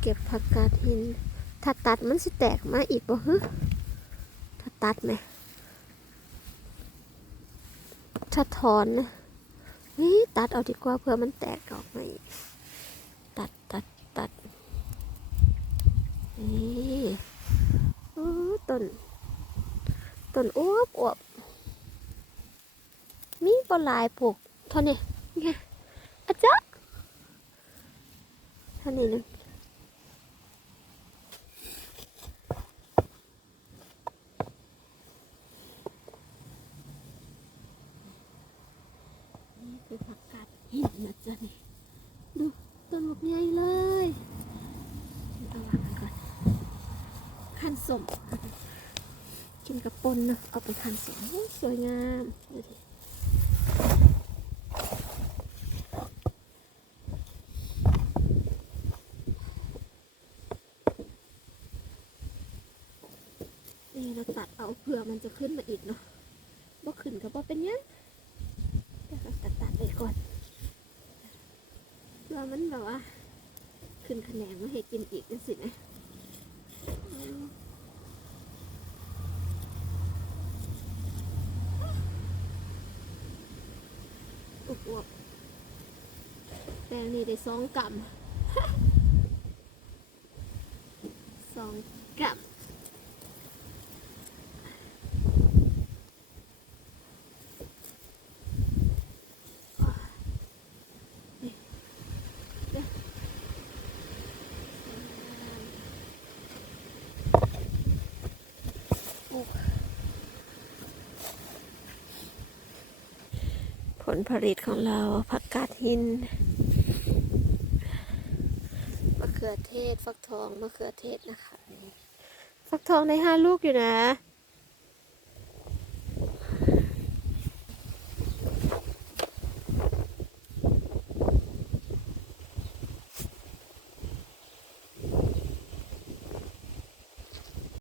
เก็บผักกาดหิน ถ้าตัดมันสิแตกมาอีกบ่ฮึถ้าตัดไหมถ้าถอนนะนี่ตัดเอาดีกว่าเพื่อมันแตกออกมาอีก ตัดตัดตัดนี่อต้นต้นอ้วบอวบมีปลายปลูกเท่านี้ไงอาจ๊ะเท่านี้นึง คือผักกาดหินนะจ๊ะนี่ดูต้นหมกใหญ่เลยเอาวางไว้ก่อนขั้นสมกินกับปนนะเอาไปทานสวยสวยงามดูดินี่เราตัดเอาเผื่อมันจะขึ้นมาอีกเนาะบ่ขึ้นก็บ่เป็นยังเดี๋ยวเราตัดตัดไปก่อน เผื่อมันแบบว่า ขึ้นแขนงมาให้กินอีกนั่นสินะอืมอวบแปลงนี้ได้สองกรัมสองกรัมนี่เด้อโอ้ ผ ลผลิตของเราผักกาดหินมะเขือเทศ ฟักทองมะเขือเทศนะคะ ฟักทองในห้าลูกอยู่นะ